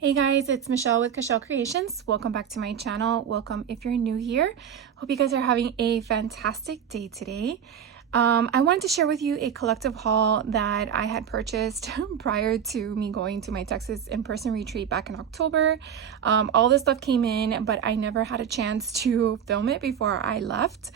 Hey guys, it's Michelle with Cashel Creations. Welcome back to my channel. Welcome if you're new here. Hope you guys are having a fantastic day today. I wanted to share with you a collective haul that I had purchased prior to me going to my Texas in-person retreat back in October. All this stuff came in, but I never had a chance to film it before I left.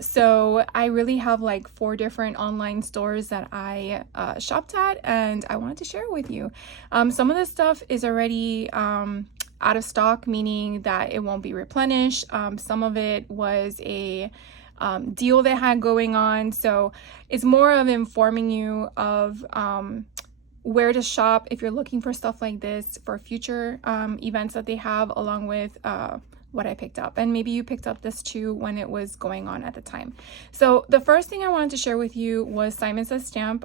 So I really have like 4 different online stores that I shopped at, and I wanted to share it with you. Some of this stuff is already out of stock, meaning that it won't be replenished. Some of it was a deal they had going on, so it's more of informing you of where to shop if you're looking for stuff like this for future events that they have, along with what I picked up. And maybe you picked up this too when it was going on at the time. So the first thing I wanted to share with you was Simon Says Stamp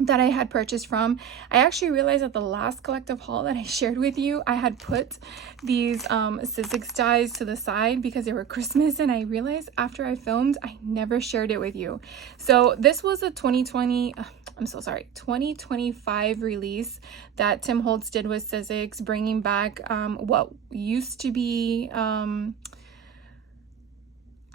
that I had purchased from. I actually realized that the last collective haul that I shared with you, I had put these Sizzix dies to the side because they were Christmas, and I realized after I filmed I never shared it with you. So this was a 2025 release that Tim Holtz did with Sizzix, bringing back what used to be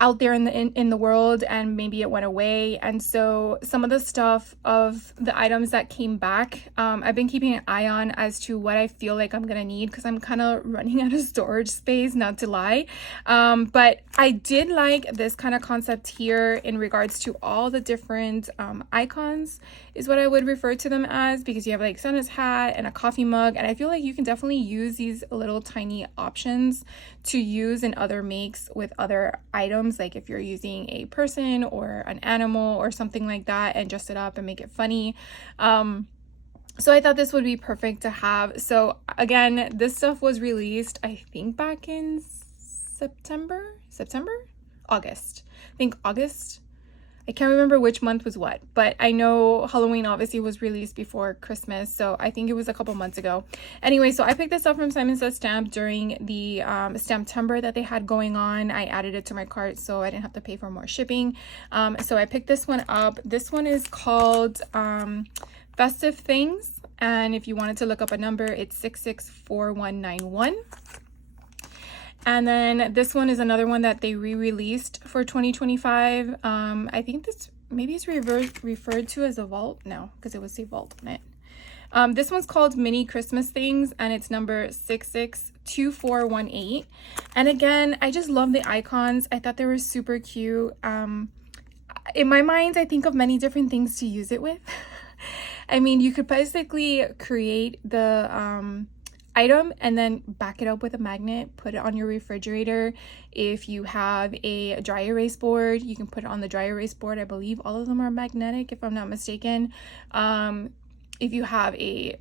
out there in the world, and maybe it went away. And so some of the stuff of the items that came back, I've been keeping an eye on as to what I feel like I'm gonna need, because I'm kind of running out of storage space, not to lie. But I did like this kind of concept here in regards to all the different icons is what I would refer to them as, because you have like Santa's hat and a coffee mug, and I feel like you can definitely use these little tiny options to use in other makes with other items, like if you're using a person or an animal or something like that, and dress it up and make it funny. So I thought this would be perfect to have. So again, this stuff was released, I think back in August. I think August. I can't remember which month was what, but I know Halloween obviously was released before Christmas, so I think it was a couple months ago. Anyway, so I picked this up from Simon Says Stamp during the Stamptember that they had going on. I added it to my cart so I didn't have to pay for more shipping. So I picked this one up. This one is called Festive Things, and if you wanted to look up a number, it's 664191. And then this one is another one that they re-released for 2025. I think this maybe is referred to as a vault. No, because it was a vault on it. This one's called Mini Christmas Things, and it's number 662418. And again, I just love the icons. I thought they were super cute. In my mind, I think of many different things to use it with. I mean, you could basically create the item and then back it up with a magnet, put it on your refrigerator. If you have a dry erase board, you can put it on the dry erase board. I believe all of them are magnetic, if I'm not mistaken. If you have a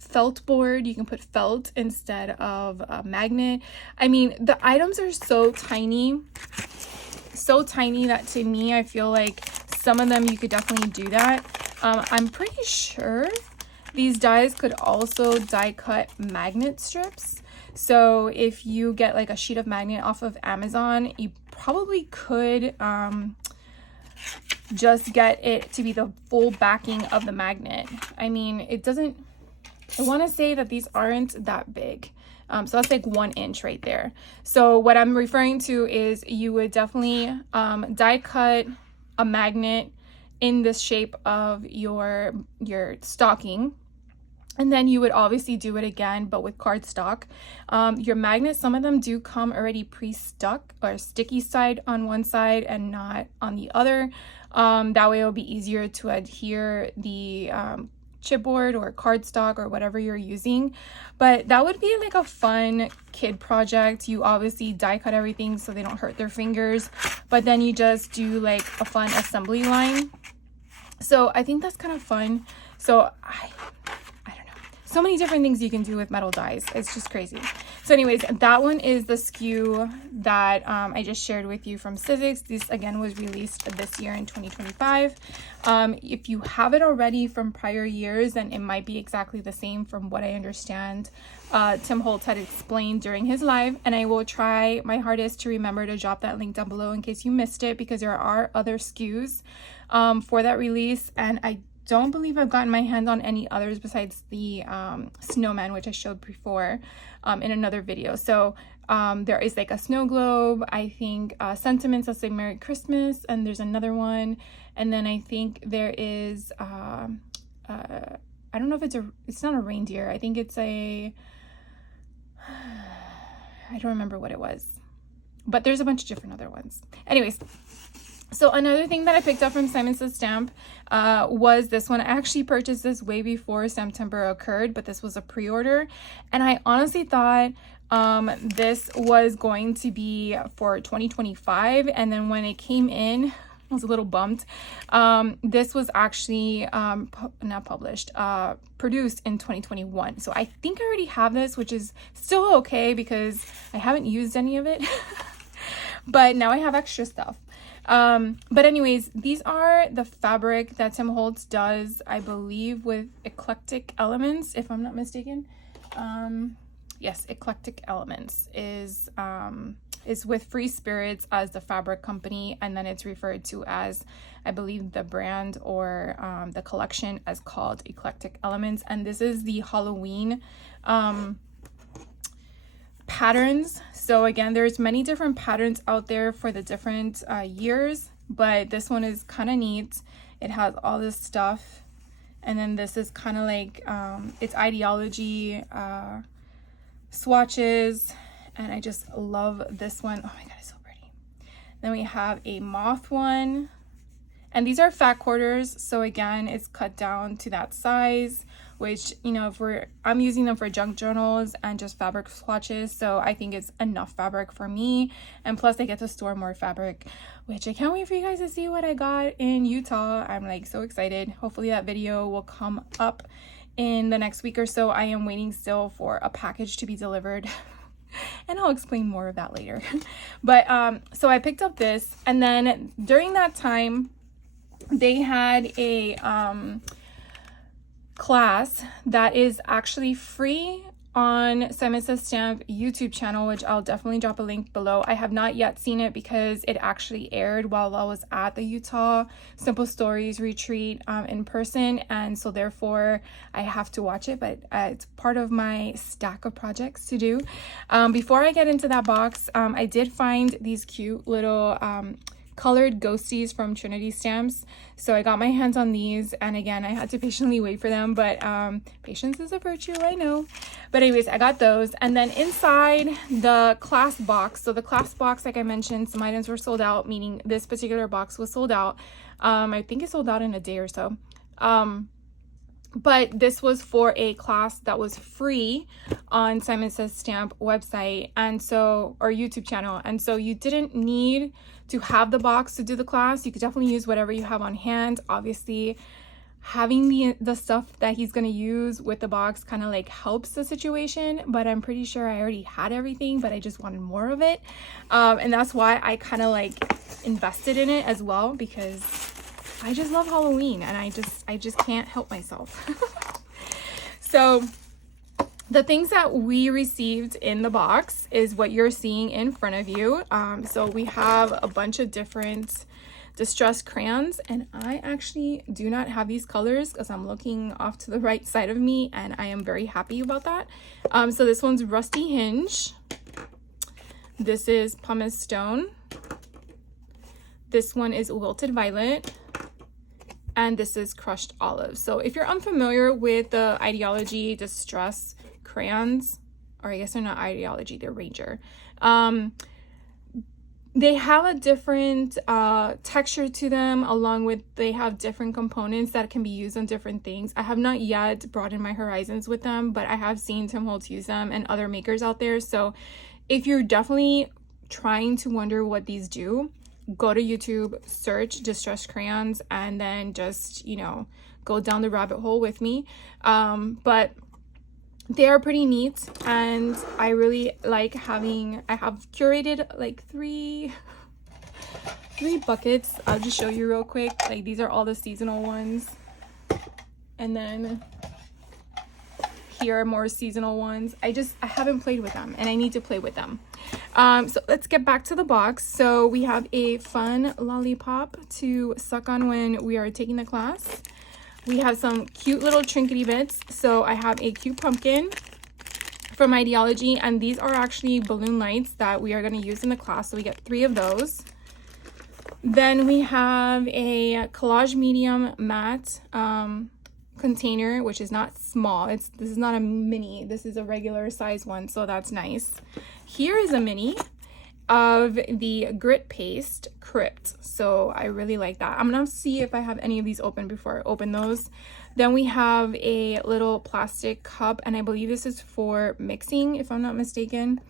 felt board, you can put felt instead of a magnet. I mean, the items are so tiny that to me, I feel like some of them you could definitely do that. I'm pretty sure these dies could also die cut magnet strips. So if you get like a sheet of magnet off of Amazon, you probably could just get it to be the full backing of the magnet. I mean, it doesn't, I want to say that these aren't that big. So that's like 1 inch right there. So what I'm referring to is you would definitely die cut a magnet in the shape of your stocking. And then you would obviously do it again, but with cardstock. Your magnets, some of them do come already pre-stuck or sticky side on one side and not on the other. That way it'll be easier to adhere the chipboard or cardstock or whatever you're using. But that would be like a fun kid project. You obviously die cut everything so they don't hurt their fingers, but then you just do like a fun assembly line. So I think that's kind of fun. So so many different things you can do with metal dies. It's just crazy. So anyways, that one is the SKU that I just shared with you from Sizzix. This again was released this year in 2025. If you have it already from prior years, then it might be exactly the same from what I understand. Tim Holtz had explained during his live, and I will try my hardest to remember to drop that link down below in case you missed it, because there are other SKUs for that release, and I don't believe I've gotten my hands on any others besides the snowman, which I showed before in another video. So there is like a snow globe, I think sentiments that say Merry Christmas, and there's another one, and then I think there is I don't know if it's not a reindeer, I think it's a, I don't remember what it was, but there's a bunch of different other ones. Anyways, so another thing that I picked up from Simon Says Stamp was this one. I actually purchased this way before September occurred, but this was a pre-order, and I honestly thought this was going to be for 2025, and then when it came in, I was a little bummed. This was actually not published, produced in 2021. So I think I already have this, which is still okay because I haven't used any of it. But now I have extra stuff. But anyways, these are the fabric that Tim Holtz does, I believe, with Eclectic Elements, if I'm not mistaken. Yes, Eclectic Elements is with Free Spirits as the fabric company, and then it's referred to as, I believe, the brand or the collection as called Eclectic Elements. And this is the Halloween patterns. So again, there's many different patterns out there for the different years, but this one is kind of neat. It has all this stuff, and then this is kind of like its ideology swatches, and I just love this one. Oh my god, it's so pretty. Then we have a moth one, and these are fat quarters, so again, it's cut down to that size, which, you know, I'm using them for junk journals and just fabric swatches, so I think it's enough fabric for me. And plus I get to store more fabric, which I can't wait for you guys to see what I got in Utah. I'm like so excited. Hopefully that video will come up in the next week or so. I am waiting still for a package to be delivered and I'll explain more of that later. But so I picked up this, and then during that time they had a class that is actually free on Simon Says Stamp YouTube channel, which I'll definitely drop a link below. I have not yet seen it because it actually aired while I was at the Utah Simple Stories retreat in person, and so therefore I have to watch it, but it's part of my stack of projects to do. Before I get into that box, I did find these cute little colored ghosties from Trinity Stamps, so I got my hands on these, and again I had to patiently wait for them, but patience is a virtue, I know. But anyways, I got those, and then inside the class box, so the class box, like I mentioned, some items were sold out, meaning this particular box was sold out. I think it sold out in a day or so, but this was for a class that was free on Simon Says Stamp website, and so, or YouTube channel, and so you didn't need to have the box to do the class. You could definitely use whatever you have on hand. Obviously having the stuff that he's going to use with the box kind of like helps the situation, but I'm pretty sure I already had everything, but I just wanted more of it, and that's why I kind of like invested in it as well, because I just love Halloween and I just can't help myself. So the things that we received in the box is what you're seeing in front of you. So we have a bunch of different distressed crayons, and I actually do not have these colors because I'm looking off to the right side of me, and I am very happy about that. So this one's Rusty Hinge. This is Pumice Stone. This one is Wilted Violet. And this is Crushed Olive. So if you're unfamiliar with the Ideology Distress crayons, or I guess they're not Ideology, they're Ranger, they have a different texture to them, along with they have different components that can be used on different things. I have not yet broadened my horizons with them, but I have seen Tim Holtz use them and other makers out there. So if you're definitely trying to wonder what these do, go to YouTube, search distressed crayons, and then just, you know, go down the rabbit hole with me. But they are pretty neat, and I really like having, I have curated like three buckets. I'll just show you real quick. Like, these are all the seasonal ones, and then here are more seasonal ones. I haven't played with them, and I need to play with them. So let's get back to the box. So we have a fun lollipop to suck on when we are taking the class. We have some cute little trinkety bits. So I have a cute pumpkin from Ideology, and these are actually balloon lights that we are going to use in the class. So we get 3 of those. Then we have a collage medium matte container, which is not small. This is not a mini. This is a regular size one, so that's nice. Here is a mini of the grit paste Crypt, so I really like that. I'm gonna see if I have any of these open before I open those. Then we have a little plastic cup, and I believe this is for mixing, if I'm not mistaken.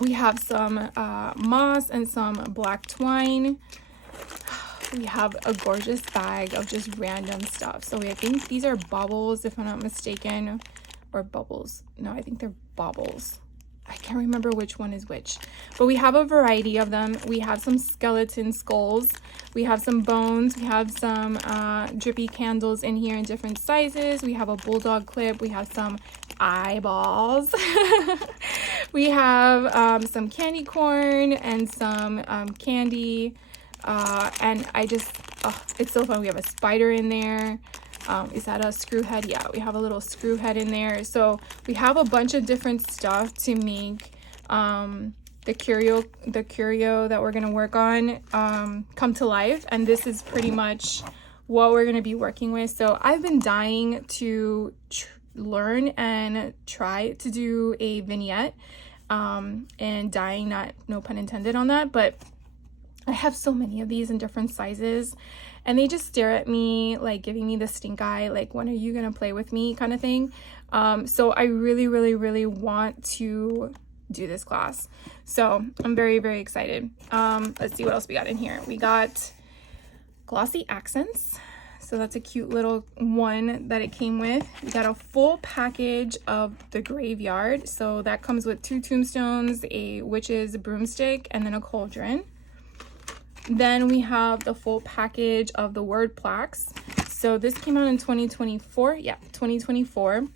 We have some moss and some black twine. We have a gorgeous bag of just random stuff. So I think these are baubles, if I'm not mistaken, or bubbles. No, I think they're baubles. I can't remember which one is which, but we have a variety of them. We have some skeleton skulls, we have some bones, we have some drippy candles in here in different sizes. We have a bulldog clip, we have some eyeballs. We have some candy corn and some candy, and it's so fun. We have a spider in there. Is that a screw head? Yeah, we have a little screw head in there. So we have a bunch of different stuff to make the curio that we're gonna work on come to life. And this is pretty much what we're gonna be working with. So I've been dying to learn and try to do a vignette, and dying, no pun intended on that, but I have so many of these in different sizes, and they just stare at me like giving me the stink eye, like, when are you gonna play with me kind of thing. So I really want to do this class, so I'm very excited. Let's see what else we got in here. We got glossy accents, so that's a cute little one that it came with. We got a full package of the graveyard, so that comes with 2 tombstones, a witch's broomstick, and then a cauldron. Then we have the full package of the word plaques. So this came out in 2024. Yeah, 2024.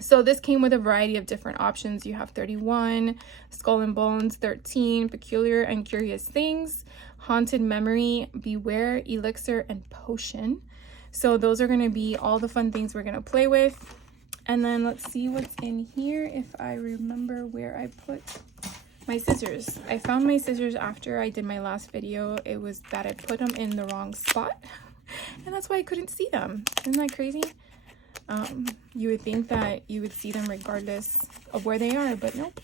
So this came with a variety of different options. You have 31, Skull and Bones, 13, Peculiar and Curious Things, Haunted Memory, Beware, Elixir, and Potion. So those are going to be all the fun things we're going to play with. And then let's see what's in here, if I remember where I put my scissors. I found my scissors after I did my last video. It was that I put them in the wrong spot, and that's why I couldn't see them. Isn't that crazy? You would think that you would see them regardless of where they are, but nope.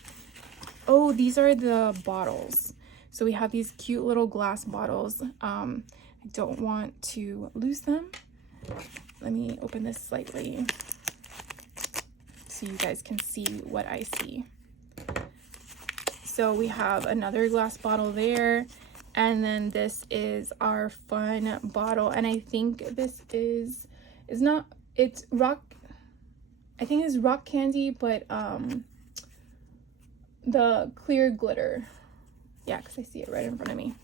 Oh, these are the bottles. So we have these cute little glass bottles. I don't want to lose them. Let me open this slightly so you guys can see what I see. So we have another glass bottle there, and then this is our fun bottle, and I think this it's rock, I think it's rock candy, but the clear glitter. Yeah, because I see it right in front of me.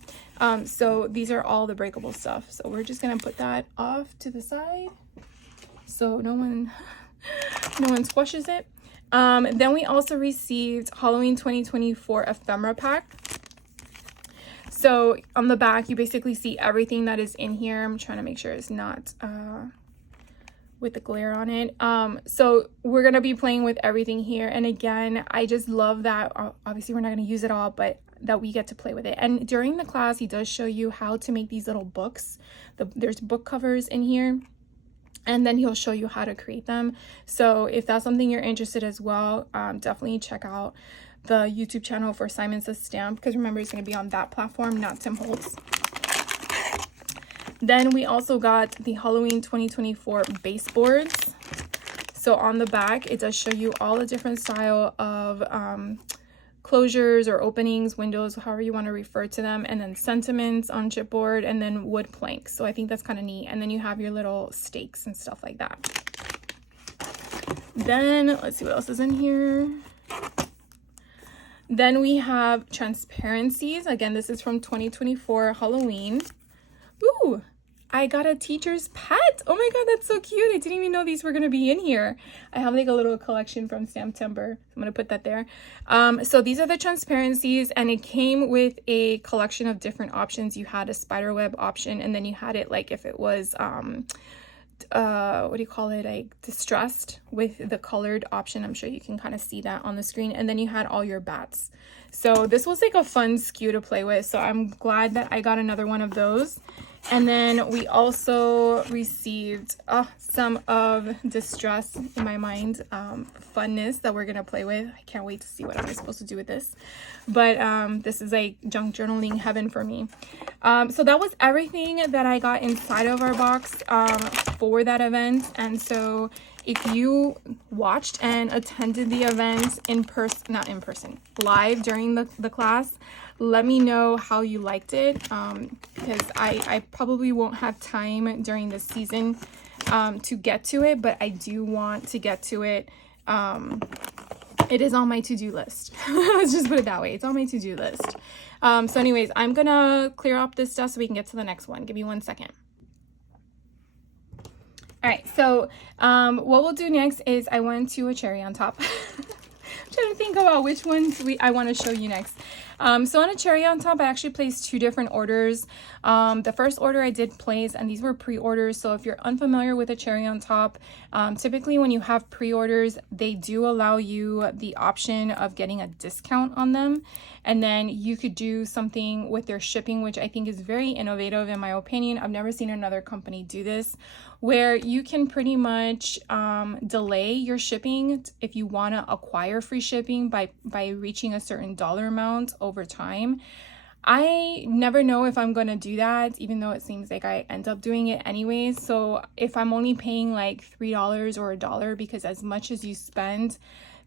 So these are all the breakable stuff, so we're just gonna put that off to the side so no one squashes it. Then we also received Halloween 2024 ephemera pack. So on the back, you basically see everything that is in here. I'm trying to make sure it's not with the glare on it. So we're going to be playing with everything here. And again, I just love that. Obviously, we're not going to use it all, but that we get to play with it. And during the class, he does show you how to make these little books. There's book covers in here, and then he'll show you how to create them. So if that's something you're interested as well, definitely check out the YouTube channel for Simon Says Stamp, because remember, it's going to be on that platform, not Tim Holtz. Then we also got the Halloween 2024 baseboards. So on the back, it does show you all the different style of closures or openings, windows, however you want to refer to them, and then sentiments on chipboard, and then wood planks. So I think that's kind of neat. And then you have your little stakes and stuff like that. Then let's see what else is in here. Then we have transparencies. Again, this is from 2024 Halloween. Ooh, I got a teacher's pet. Oh my God, that's so cute. I didn't even know these were gonna be in here. I have like a little collection from September. I'm gonna put that there. So these are the transparencies, and it came with a collection of different options. You had a spiderweb option, and then you had it like if it was what do you call it, like distressed with the colored option. I'm sure you can kind of see that on the screen. And then you had all your bats. So this was like a fun SKU to play with, so I'm glad that I got another one of those. And then we also received some of distress, in my mind, funness that we're gonna play with. I can't wait to see what I'm supposed to do with this. But this is like junk journaling heaven for me. So that was everything that I got inside of our box for that event. And so if you watched and attended the event not in person, live during the class, let me know how you liked it, because I probably won't have time during this season to get to it, but I do want to get to it. It is on my to-do list. Let's just put it that way. It's on my to-do list. So anyways, I'm gonna clear up this stuff so we can get to the next one. Give me 1 second. All right, so what we'll do next is I went to a cherry on top. I'm trying to think about which ones I want to show you next. So on a cherry on top, I actually placed 2 different orders. The first order I did place, and these were pre-orders. So if you're unfamiliar with a cherry on top, typically when you have pre-orders, they do allow you the option of getting a discount on them. And then you could do something with their shipping, which I think is very innovative in my opinion. I've never seen another company do this, where you can pretty much delay your shipping if you want to acquire free shipping by reaching a certain dollar amount over time. I never know if I'm going to do that, even though it seems like I end up doing it anyways. So if I'm only paying like $3 or $1, because as much as you spend,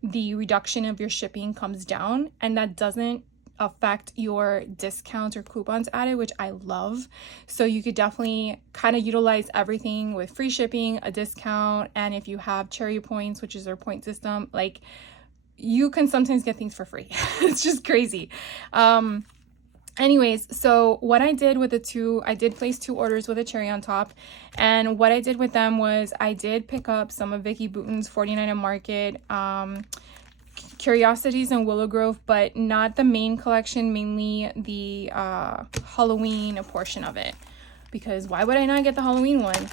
the reduction of your shipping comes down, and that doesn't affect your discounts or coupons added, which I love. So you could definitely kind of utilize everything with free shipping, a discount, and if you have cherry points, which is their point system, like you can sometimes get things for free. It's just crazy. Anyways, so what I did with I did place 2 orders with a cherry on top, and what I did with them was I did pick up some of Vicky Bouton's 49 and Market, Curiosities and Willow Grove, but not the main collection, mainly the Halloween portion of it, because why would I not get the Halloween one?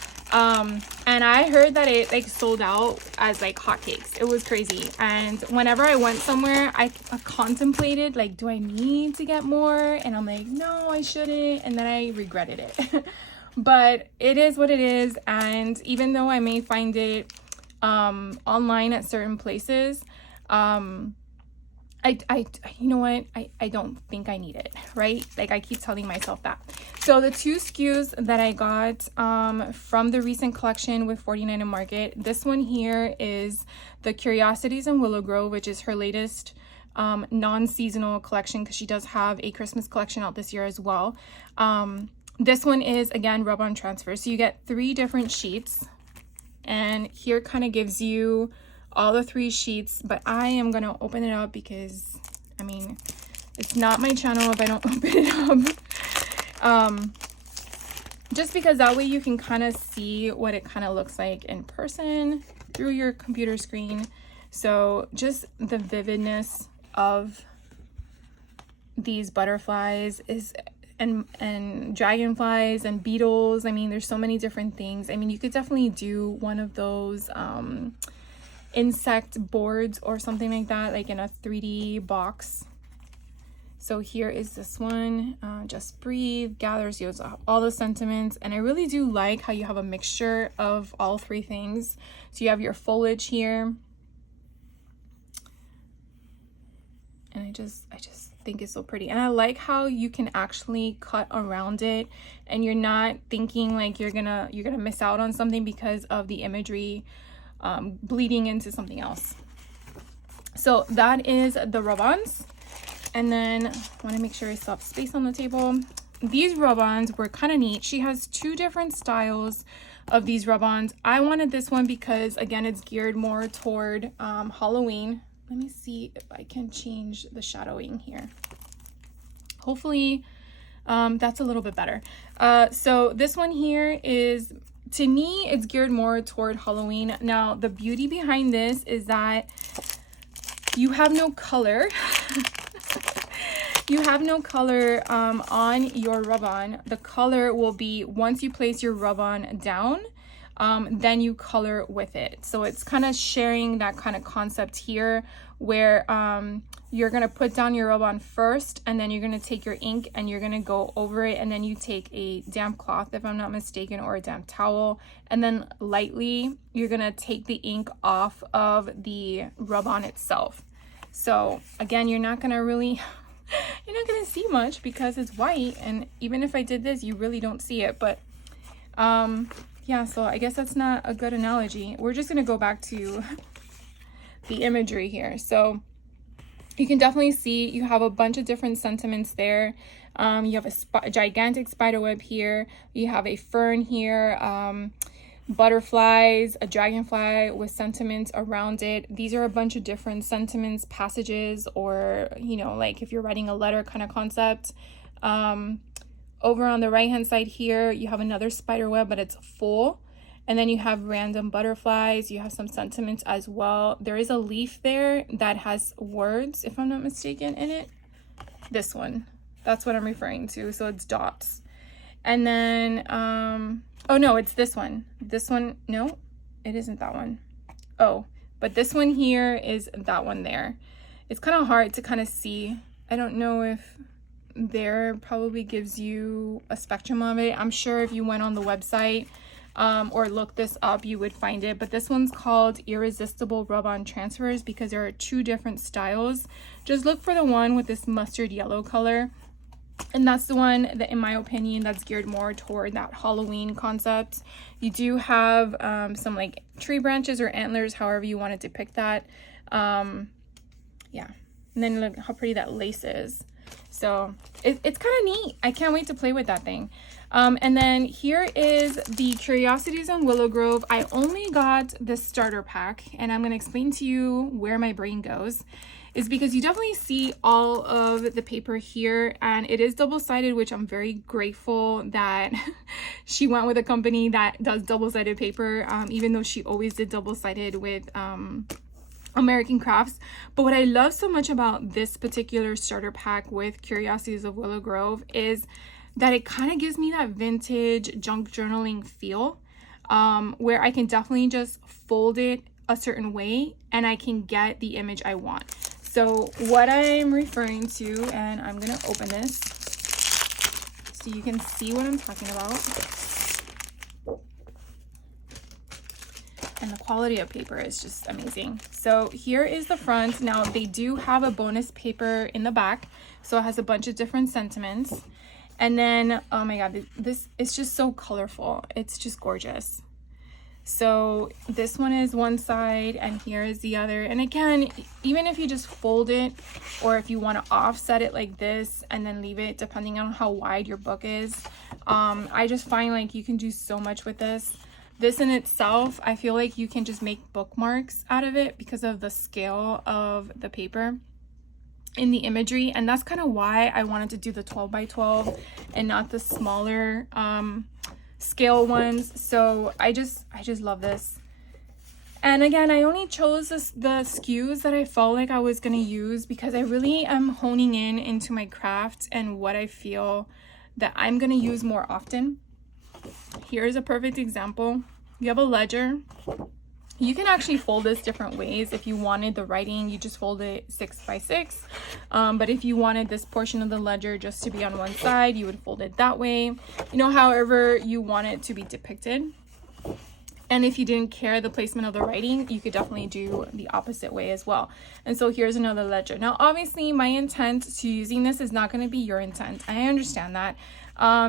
And I heard that it like sold out as like hotcakes. It was crazy. And whenever I went somewhere, I contemplated like, do I need to get more? And I'm like, no, I shouldn't. And then I regretted it. But it is what it is. And even though I may find it online at certain places, you know what, I don't think I need it, right? Like I keep telling myself that. So the 2 SKUs that I got from the recent collection with 49 and Market, this one here is the Curiosities and Willow Grove, which is her latest non-seasonal collection, because she does have a Christmas collection out this year as well. This one is again rub-on transfer, so you get 3 different sheets, and here kind of gives you all the 3 sheets, but I am gonna open it up because I mean it's not my channel if I don't open it up. Just because that way you can kind of see what it kind of looks like in person through your computer screen. So just the vividness of these butterflies and dragonflies and beetles. I mean, there's so many different things. I mean, you could definitely do one of those insect boards or something like that, like in a 3D box. So here is this one, Just Breathe, gathers you all the sentiments. And I really do like how you have a mixture of all 3 things. So you have your foliage here. And I just think it's so pretty. And I like how you can actually cut around it, and you're not thinking like you're gonna miss out on something because of the imagery bleeding into something else. So that is the rub-ons. And then I want to make sure I still have space on the table. These rub-ons were kind of neat. She has 2 different styles of these rub-ons. I wanted this one because again it's geared more toward Halloween. Let me see if I can change the shadowing here. Hopefully That's a little bit better. So this one here is, to me, it's geared more toward Halloween. Now, the beauty behind this is that you have no color. You have no color on your rub-on. The color will be once you place your rub-on down, then you color with it. So it's kind of sharing that kind of concept here where you're going to put down your rub-on first, and then you're going to take your ink and you're going to go over it, and then you take a damp cloth, if I'm not mistaken, or a damp towel, and then lightly you're going to take the ink off of the rub-on itself. So again, you're not going to really you're not going to see much because it's white, and even if I did this, you really don't see it. But yeah, so I guess that's not a good analogy. We're just going to go back to the imagery here. So you can definitely see you have a bunch of different sentiments there. You have a gigantic spider web here. You have a fern here, butterflies, a dragonfly with sentiments around it. These are a bunch of different sentiments, passages, or, you know, like if you're writing a letter kind of concept. Over on the right hand side here, you have another spider web, but it's full. And then you have random butterflies. You have some sentiments as well. There is a leaf there that has words, if I'm not mistaken, in it. This one, that's what I'm referring to. So it's dots. And then, oh no, it's this one. This one, no, it isn't that one. Oh, but this one here is that one there. It's kind of hard to kind of see. I don't know if there probably gives you a spectrum of it. I'm sure if you went on the website or look this up, you would find it. But this one's called Irresistible Rub-On Transfers because there are two different styles. Just look for the one with this mustard yellow color. And that's the one that, in my opinion, that's geared more toward that Halloween concept. You do have some like tree branches or antlers, however you want to depict that. Yeah. And then look how pretty that lace is. So it's kind of neat. I can't wait to play with that thing. And then here is the Curiosities on Willow Grove. I only got this starter pack, and I'm going to explain to you where my brain goes. Is because you definitely see all of the paper here, and it is double-sided, which I'm very grateful that she went with a company that does double-sided paper, even though she always did double-sided with American Crafts. But what I love so much about this particular starter pack with Curiosities of Willow Grove is that it kind of gives me that vintage junk journaling feel, where I can definitely just fold it a certain way and I can get the image I want. So what I'm referring to, and I'm gonna open this so you can see what I'm talking about. And the quality of paper is just amazing. So here is the front. Now they do have a bonus paper in the back, so it has a bunch of different sentiments. And then, oh my god, this is just so colorful. It's just gorgeous. So this one is one side and here is the other. And again, even if you just fold it, or if you want to offset it like this and then leave it, depending on how wide your book is, I just find like you can do so much with this. This in itself, I feel like you can just make bookmarks out of it because of the scale of the paper in the imagery. And that's kind of why I wanted to do the 12 by 12 and not the smaller scale ones. So I just love this. And again, I only chose the SKUs that I felt like I was going to use because I really am honing in into my craft and what I feel that I'm going to use more often. Here's a perfect example. You have a ledger. You can actually fold this different ways. If you wanted the writing, you just fold it 6 by 6. But if you wanted this portion of the ledger just to be on one side, you would fold it that way. You know, however you want it to be depicted. And if you didn't care the placement of the writing, you could definitely do the opposite way as well. And so here's another ledger. Now, obviously, my intent to using this is not going to be your intent. I understand that.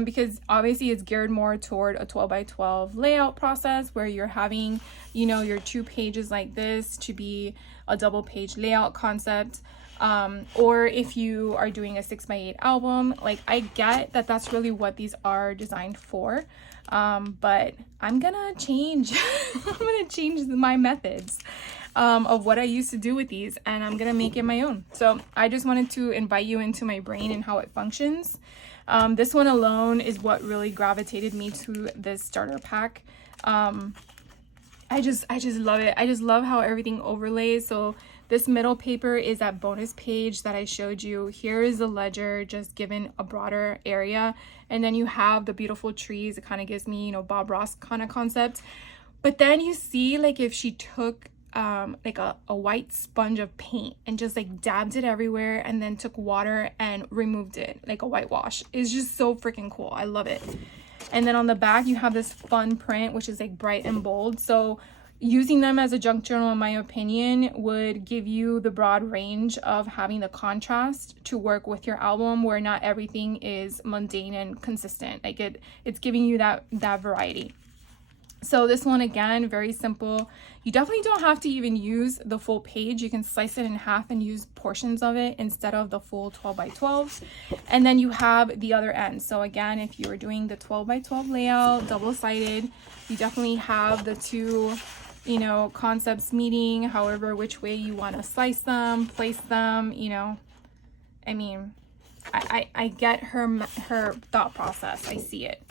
Because obviously it's geared more toward a 12 by 12 layout process where you're having, you know, your 2 pages like this to be a double page layout concept. Or if you are doing a 6 by 8 album, like I get that that's really what these are designed for. But I'm gonna change, I'm gonna change my methods. of what I used to do with these, and I'm gonna make it my own. So I just wanted to invite you into my brain and how it functions. This one alone is what really gravitated me to this starter pack. I just love it. I just love how everything overlays. So this middle paper is that bonus page that I showed you. Here is the ledger, just given a broader area. And then you have the beautiful trees. It kind of gives me, you know, Bob Ross kind of concept. But then you see, like, if she took like a white sponge of paint and just like dabbed it everywhere and then took water and removed it like a whitewash. It's just so freaking cool. I love it. And then on the back, you have this fun print, which is like bright and bold. So using them as a junk journal, in my opinion, would give you the broad range of having the contrast to work with your album, where not everything is mundane and consistent. Like it's giving you that variety. So this one, again, very simple. You definitely don't have to even use the full page. You can slice it in half and use portions of it instead of the full 12 by 12. And then you have the other end. So again, if you were doing the 12 by 12 layout, double-sided, you definitely have the two, you know, concepts meeting, however, which way you want to slice them, place them, you know. I mean, I get her thought process. I see it.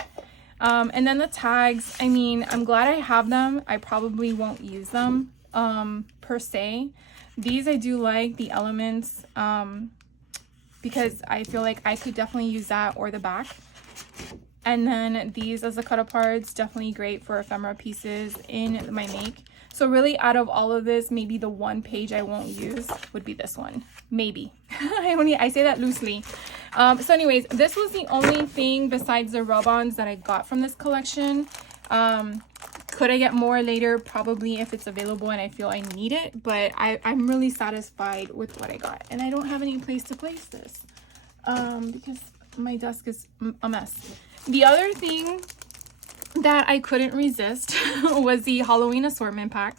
And then the tags, I mean, I'm glad I have them. I probably won't use them per se. These I do like, the elements, because I feel like I could definitely use that or the back. And then these as the cut aparts, definitely great for ephemera pieces in my make. So really, out of all of this, maybe the one page I won't use would be this one. Maybe. I say that loosely. So anyways, this was the only thing besides the rub-ons that I got from this collection. Could I get more later? Probably, if it's available and I feel I need it. But I'm really satisfied with what I got. And I don't have any place to place this because my desk is a mess. The other thing that I couldn't resist was the Halloween assortment pack.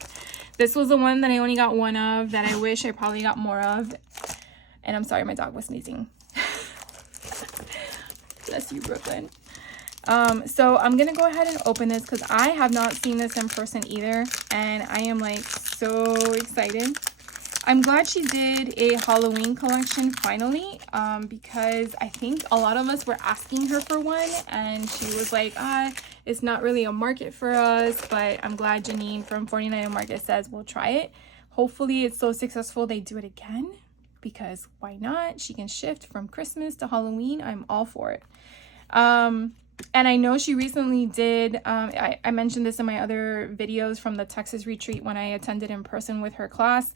This was the one that I only got one of that I wish I probably got more of. And I'm sorry, my dog was sneezing. Bless you, Brooklyn. So I'm gonna go ahead and open this because I have not seen this in person either, and I am like so excited. I'm glad she did a Halloween collection finally, because I think a lot of us were asking her for one, and she was like, it's not really a market for us, but I'm glad Janine from 49 Market says we'll try it. Hopefully it's so successful they do it again, because why not? She can shift from Christmas to Halloween. I'm all for it. And I know she recently did, I mentioned this in my other videos from the Texas retreat when I attended in person with her class.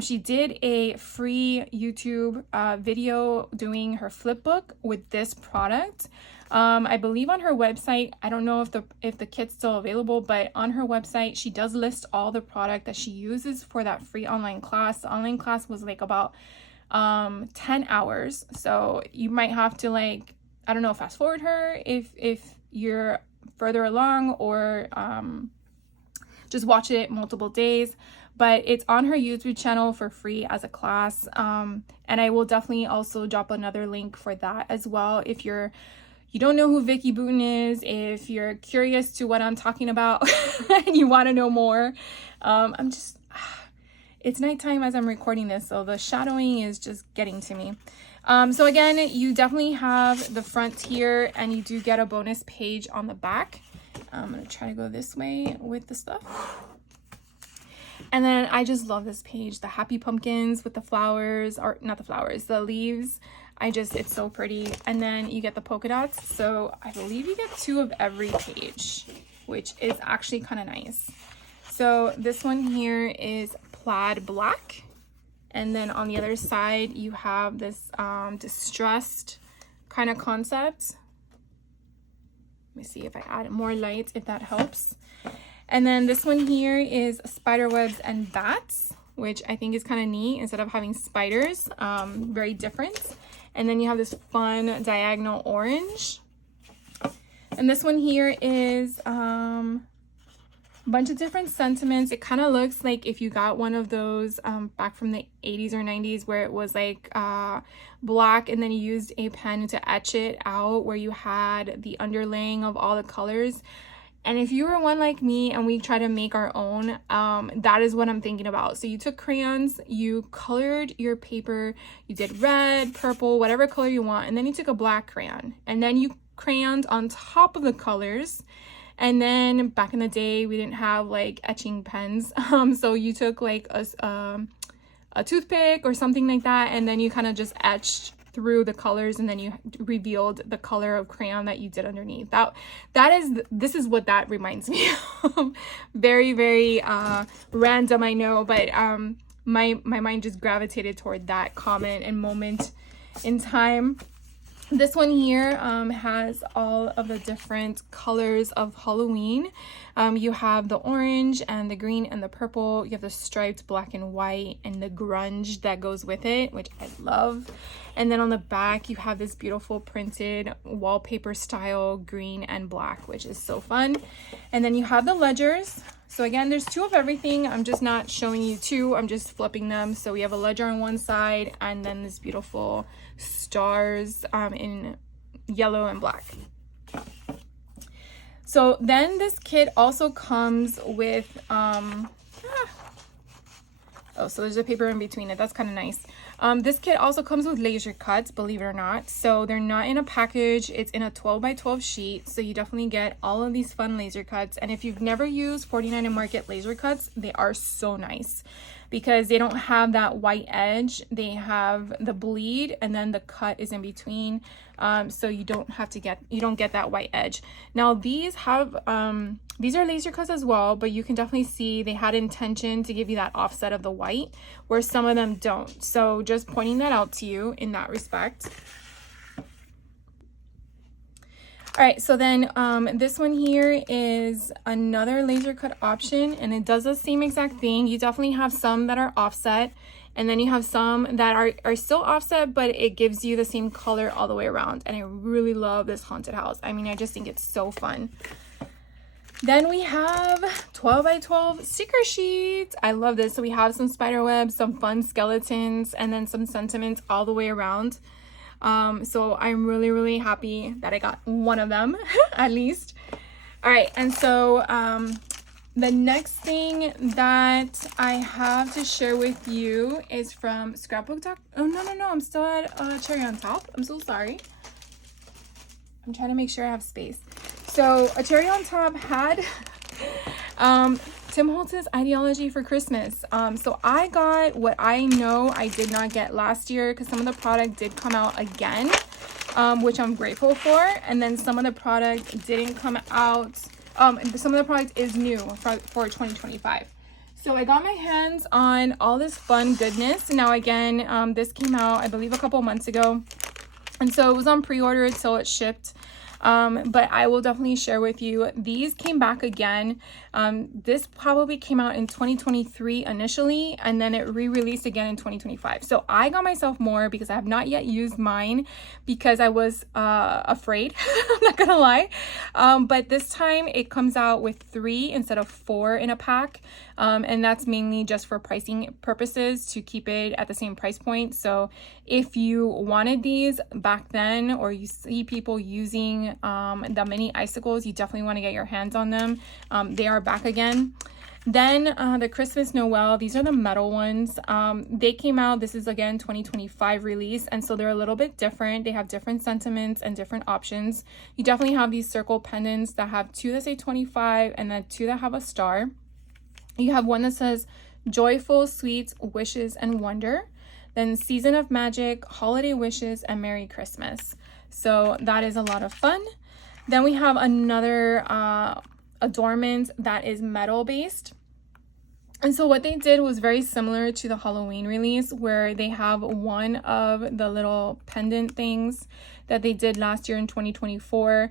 She did a free YouTube video doing her flip book with this product. I believe on her website, I don't know if the kit's still available, but on her website, she does list all the product that she uses for that free online class. The online class was like about 10 hours. So you might have to, like, I don't know, fast forward her if you're further along, or just watch it multiple days. But it's on her YouTube channel for free as a class. And I will definitely also drop another link for that as well. If you don't know who Vicky Booten is, if you're curious to what I'm talking about and you want to know more, it's nighttime as I'm recording this, so the shadowing is just getting to me. So again, you definitely have the front here, and you do get a bonus page on the back. I'm going to try to go this way with the stuff. And then I just love this page, the happy pumpkins with the flowers, or not the flowers, the leaves. It's so pretty. And then you get the polka dots. So I believe you get 2 of every page, which is actually kind of nice. So this one here is plaid black. And then on the other side, you have this distressed kind of concept. Let me see if I add more light, if that helps. And then this one here is spider webs and bats, which I think is kind of neat. Instead of having spiders, very different. And then you have this fun diagonal orange. And this one here is a bunch of different sentiments. It kind of looks like if you got one of those back from the 80s or 90s, where it was like black and then you used a pen to etch it out, where you had the underlaying of all the colors. And if you were one like me and we try to make our own, that is what I'm thinking about. So you took crayons, you colored your paper, you did red, purple, whatever color you want, and then you took a black crayon, and then you crayoned on top of the colors. And then back in the day, we didn't have like etching pens, so you took like a toothpick or something like that, and then you kind of just etched through the colors, and then you revealed the color of crayon that you did underneath. This is what that reminds me of. Very, very random, I know, but my mind just gravitated toward that comment and moment in time. This one here has all of the different colors of Halloween. You have the orange and the green and the purple. You have the striped black and white and the grunge that goes with it, which I love. And then on the back, you have this beautiful printed wallpaper style green and black, which is so fun. And then you have the ledgers. So again, there's 2 of everything. I'm just not showing you 2. I'm just flipping them. So we have a ledger on one side and then this beautiful stars in yellow and black. So then this kit also comes with so there's a paper in between it. That's kind of nice. This kit also comes with laser cuts, believe it or not. So they're not in a package. It's in a 12 by 12 sheet. So you definitely get all of these fun laser cuts. And if you've never used 49 & Market laser cuts, they are so nice because they don't have that white edge. They have the bleed and then the cut is in between. So you don't get that white edge. Now these are laser cuts as well, but you can definitely see they had intention to give you that offset of the white where some of them don't. So just pointing that out to you in that respect. All right, so then this one here is another laser cut option, and it does the same exact thing. You definitely have some that are offset, and then you have some that are still offset, but it gives you the same color all the way around. And I really love this haunted house. I mean, I just think it's so fun. Then we have 12 by 12 sticker sheets. I love this. So we have some spider webs, some fun skeletons, and then some sentiments all the way around. So I'm really, really happy that I got one of them at least. All right, and so the next thing that I have to share with you is from Scrapbook. Oh, no, I'm still at Cherry on Top. I'm so sorry. I'm trying to make sure I have space. So a Cherry on Top had Tim Holtz's Ideology for Christmas. So I got what I know I did not get last year because some of the product did come out again, which I'm grateful for. And then some of the product didn't come out. Some of the product is new for 2025. So I got my hands on all this fun goodness. Now again, this came out, I believe, a couple months ago. And so it was on pre-order until it shipped. But I will definitely share with you. These came back again. This probably came out in 2023 initially, and then it re-released again in 2025. So I got myself more because I have not yet used mine because I was afraid. I'm not gonna lie. But this time it comes out with 3 instead of 4 in a pack. And that's mainly just for pricing purposes to keep it at the same price point. So if you wanted these back then, or you see people using the mini icicles, you definitely want to get your hands on them. They are back again. Then the Christmas Noel, these are the metal ones. They came out, this is again 2025 release, and so they're a little bit different. They have different sentiments and different options. You definitely have these circle pendants that have 2 that say 25 and then 2 that have a star. You have one that says Joyful Sweets, Wishes, and Wonder. Then Season of Magic, Holiday Wishes, and Merry Christmas. So that is a lot of fun. Then we have another adornment that is metal based. And so what they did was very similar to the Halloween release, where they have one of the little pendant things that they did last year in 2024.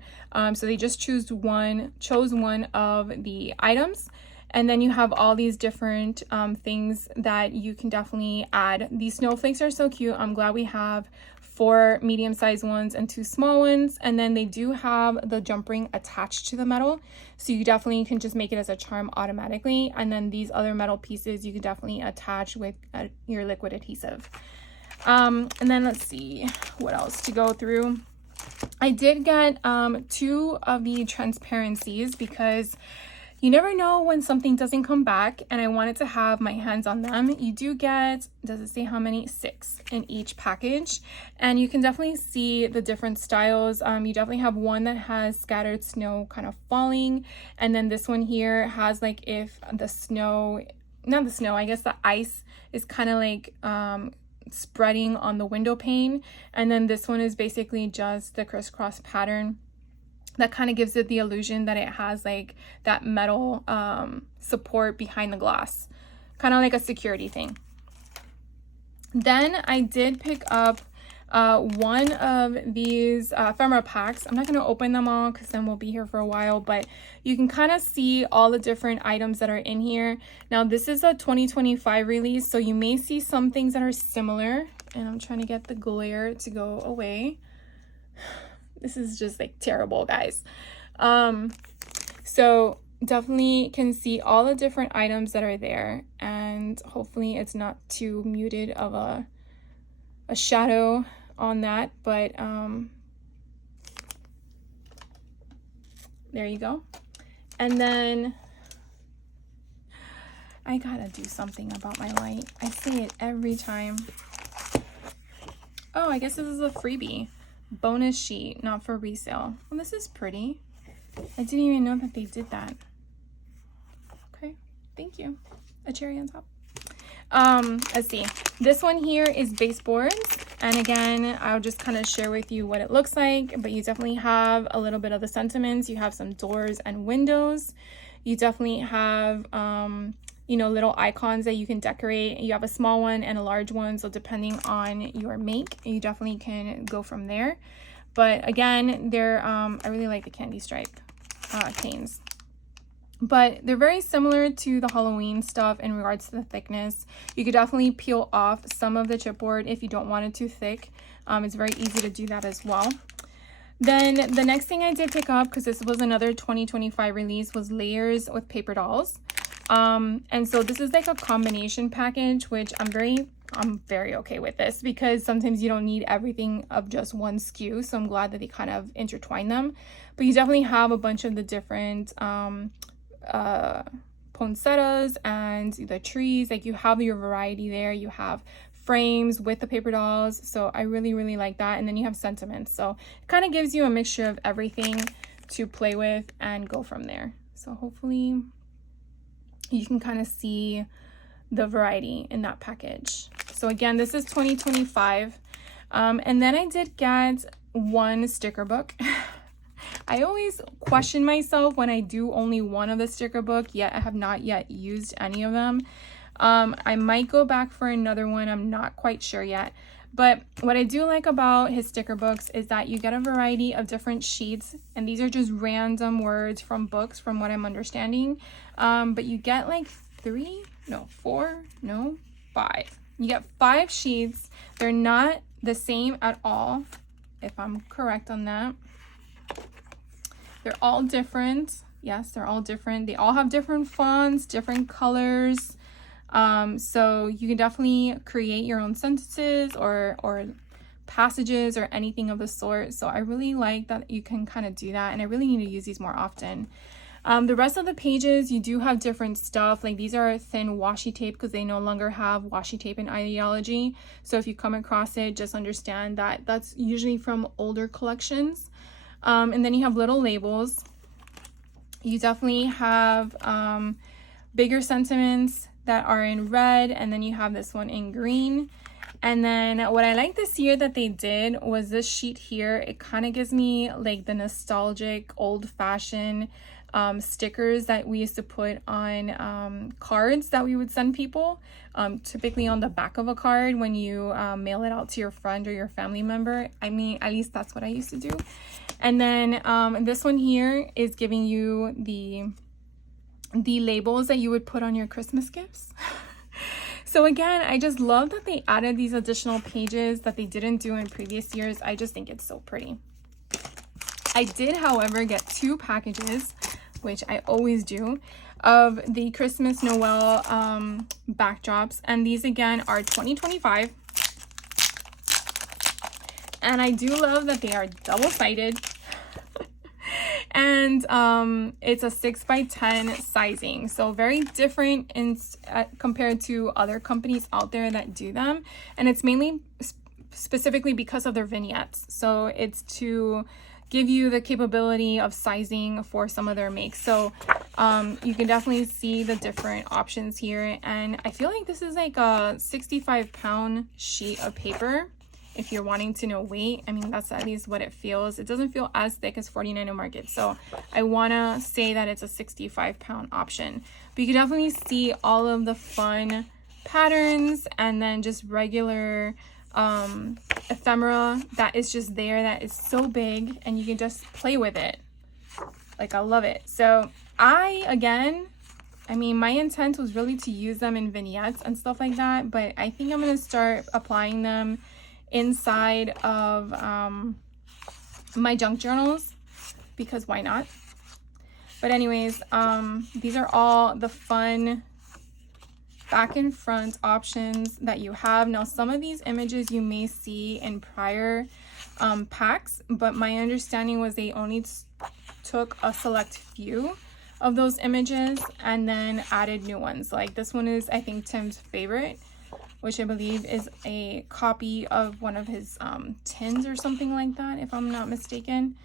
So they just chose one of the items. And then you have all these different things that you can definitely add. These snowflakes are so cute. I'm glad we have 4 medium-sized ones and 2 small ones. And then they do have the jump ring attached to the metal. So you definitely can just make it as a charm automatically. And then these other metal pieces you can definitely attach with your liquid adhesive. And then let's see what else to go through. I did get 2 of the transparencies because you never know when something doesn't come back, and I wanted to have my hands on them. You do get, does it say how many? 6 in each package, and you can definitely see the different styles. You definitely have one that has scattered snow kind of falling, and then this one here has like if the snow, not the snow, I guess the ice is kind of like spreading on the window pane, and then this one is basically just the crisscross pattern that kind of gives it the illusion that it has like that metal support behind the glass, kind of like a security thing. Then I did pick up one of these ephemera packs. I'm not going to open them all because then we'll be here for a while, but you can kind of see all the different items that are in here. Now this is a 2025 release, so you may see some things that are similar, and I'm trying to get the glare to go away. This is just like terrible, guys. So definitely can see all the different items that are there, and hopefully it's not too muted of a shadow on that, but there you go. And then I gotta do something about my light. I say it every time. Oh, I guess this is a freebie. Bonus sheet, not for resale. Well, this is pretty. I didn't even know that they did that. Okay, thank you. A cherry on top. Let's see. This one here is baseboards, and again, I'll just kind of share with you what it looks like, but you definitely have a little bit of the sentiments. You have some doors and windows. You definitely have you know, little icons that you can decorate. You have a small one and a large one, so depending on your make, you definitely can go from there. But again, they're I really like the candy stripe canes, but they're very similar to the Halloween stuff in regards to the thickness. You could definitely peel off some of the chipboard if you don't want it too thick. It's very easy to do that as well. Then the next thing I did pick up, because this was another 2025 release, was layers with paper dolls. And so this is like a combination package, which I'm very okay with this, because sometimes you don't need everything of just one SKU. So I'm glad that they kind of intertwine them, but you definitely have a bunch of the different, poinsettias and the trees. Like you have your variety there. You have frames with the paper dolls. So I really like that. And then you have sentiments. So it kind of gives you a mixture of everything to play with and go from there. So hopefully you can kind of see the variety in that package. So again, this is 2025. And then I did get one sticker book. I always question myself when I do only one of the sticker book, yet I have not yet used any of them. I might go back for another one. I'm not quite sure yet. But what I do like about his sticker books is that you get a variety of different sheets, and these are just random words from books from what I'm understanding. But you get like 5. You get 5 sheets. They're not the same at all, if I'm correct on that. They're all different. Yes, they're all different. They all have different fonts, different colors. So you can definitely create your own sentences or passages or anything of the sort. So I really like that you can kind of do that, and I really need to use these more often. The rest of the pages, you do have different stuff. Like these are thin washi tape because they no longer have washi tape in ideology. So if you come across it, just understand that that's usually from older collections. And then you have little labels. You definitely have bigger sentiments that are in red, and then you have this one in green. And then what I like this year that they did was this sheet here. It kind of gives me like the nostalgic old-fashioned stickers that we used to put on cards that we would send people, typically on the back of a card when you mail it out to your friend or your family member. I mean, at least that's what I used to do. And then this one here is giving you the labels that you would put on your Christmas gifts. So again, I just love that they added these additional pages that they didn't do in previous years. I just think it's so pretty. I did, however, get 2 packages, which I always do, of the Christmas Noel backdrops. And these again are 2025. And I do love that they are double-sided. And it's a 6x10 sizing, so very different in compared to other companies out there that do them. And it's mainly specifically because of their vignettes, so it's to give you the capability of sizing for some of their makes. So you can definitely see the different options here, and I feel like this is like a 65-pound sheet of paper. If you're wanting to know weight, I mean, that's at least what it feels. It doesn't feel as thick as 49 Market, so I want to say that it's a 65-pound option. But you can definitely see all of the fun patterns, and then just regular ephemera that is just there, that is so big, and you can just play with it. Like, I love it. So I mean, my intent was really to use them in vignettes and stuff like that, but I think I'm going to start applying them inside of my junk journals, because why not? But anyways, these are all the fun back and front options that you have. Now, some of these images you may see in prior packs, but my understanding was they only took a select few of those images and then added new ones. Like this one is, I think, Tim's favorite, which I believe is a copy of one of his tins or something like that, if I'm not mistaken.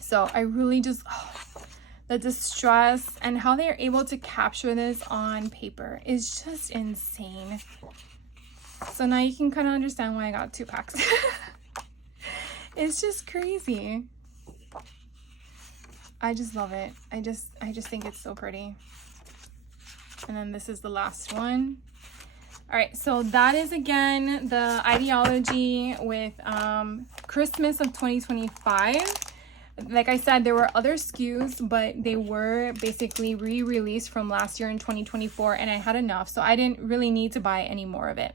So I really just, the distress and how they are able to capture this on paper is just insane. So now you can kind of understand why I got 2 packs. It's just crazy. I just love it. I just think it's so pretty. And then this is the last one. All right, so that is again the ideology with Christmas of 2025. Like I said, there were other SKUs, but they were basically re-released from last year in 2024, and I had enough, so I didn't really need to buy any more of it.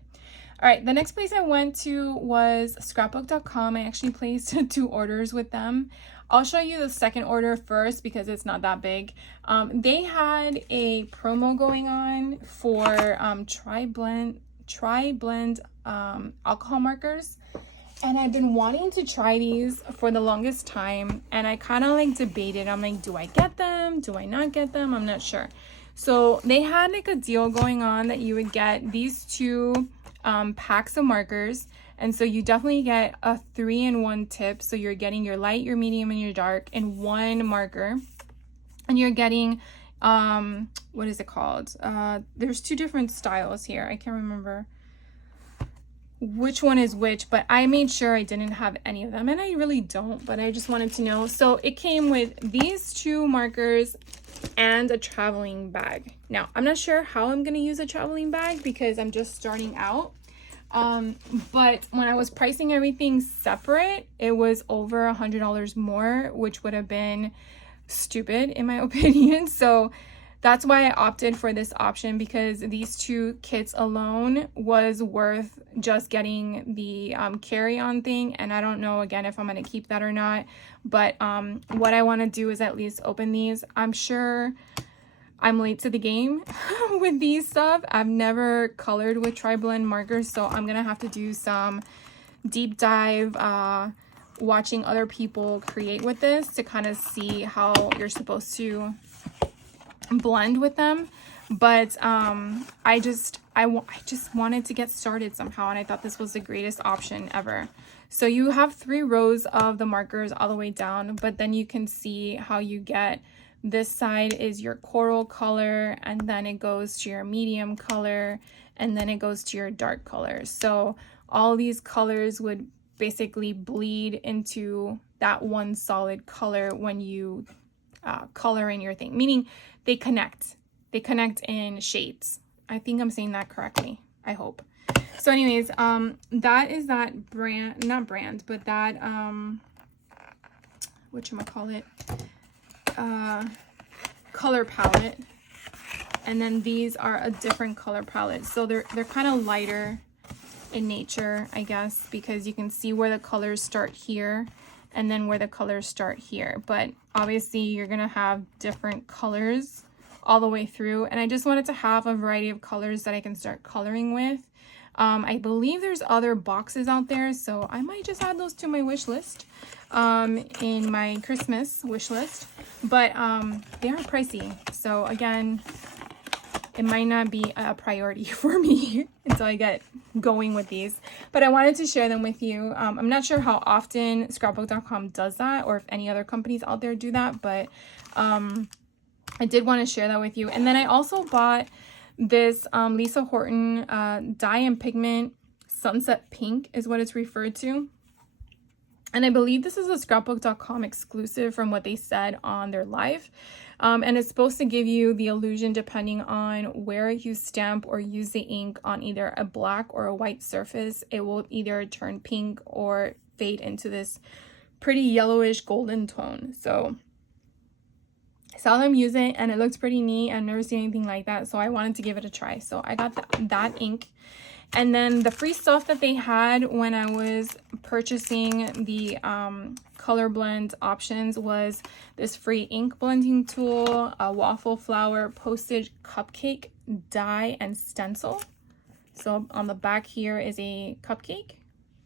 All right, the next place I went to was scrapbook.com. I actually placed 2 orders with them. I'll show you the second order first because it's not that big. They had a promo going on for tri-blend alcohol markers. And I've been wanting to try these for the longest time. And I kind of like debated. I'm like, do I get them? Do I not get them? I'm not sure. So they had like a deal going on that you would get these 2 packs of markers. And so you definitely get a 3-in-1 tip. So you're getting your light, your medium, and your dark in one marker. And you're getting, what is it called? There's 2 different styles here. I can't remember which one is which, but I made sure I didn't have any of them. And I really don't, but I just wanted to know. So it came with these 2 markers and a traveling bag. Now, I'm not sure how I'm going to use a traveling bag because I'm just starting out. But when I was pricing everything separate, it was over $100 more, which would have been stupid in my opinion. So that's why I opted for this option, because these 2 kits alone was worth just getting the carry-on thing. And I don't know, again, if I'm going to keep that or not. But what I want to do is at least open these. I'm sure I'm late to the game with these stuff. I've never colored with tri-blend markers, so I'm going to have to do some deep dive watching other people create with this to kind of see how you're supposed to blend with them. But I just wanted to get started somehow, and I thought this was the greatest option ever. So you have 3 rows of the markers all the way down, but then you can see how you get this side is your coral color, and then it goes to your medium color, and then it goes to your dark color. So all these colors would basically bleed into that one solid color when you color in your thing, meaning they connect in shades. I think I'm saying that correctly, I hope. So anyways, that is that brand, not brand, but that whatchamacallit, color palette. And then these are a different color palette, so they're kind of lighter in nature, I guess, because you can see where the colors start here and then where the colors start here. But obviously you're gonna have different colors all the way through, and I just wanted to have a variety of colors that I can start coloring with. I believe there's other boxes out there, so I might just add those to my wish list, in my Christmas wish list. But they are pricey, so again, it might not be a priority for me until I get going with these. But I wanted to share them with you. I'm not sure how often scrapbook.com does that, or if any other companies out there do that, but I did want to share that with you. And then I also bought this Lisa Horton dye and pigment sunset pink is what it's referred to. And I believe this is a scrapbook.com exclusive from what they said on their live. And it's supposed to give you the illusion, depending on where you stamp or use the ink on either a black or a white surface, it will either turn pink or fade into this pretty yellowish golden tone. So I saw them use it and it looks pretty neat. I've never seen anything like that, so I wanted to give it a try. So I got that ink. And then the free stuff that they had when I was purchasing the color blend options was this free ink blending tool, a waffle flower postage cupcake die and stencil. So on the back here is a cupcake.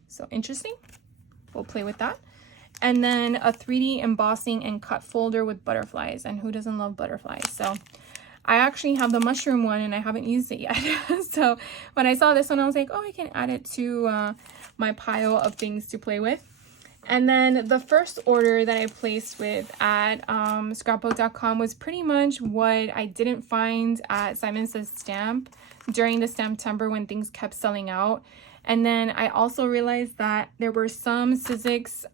So interesting. We'll play with that. And then a 3D embossing and cut folder with butterflies. And who doesn't love butterflies? So I actually have the mushroom one and I haven't used it yet. So when I saw this one, I was like, oh, I can add it to my pile of things to play with. And then the first order that I placed with at scrapbook.com was pretty much what I didn't find at Simon Says Stamp during the Stamptember when things kept selling out. And then I also realized that there were some Sizzix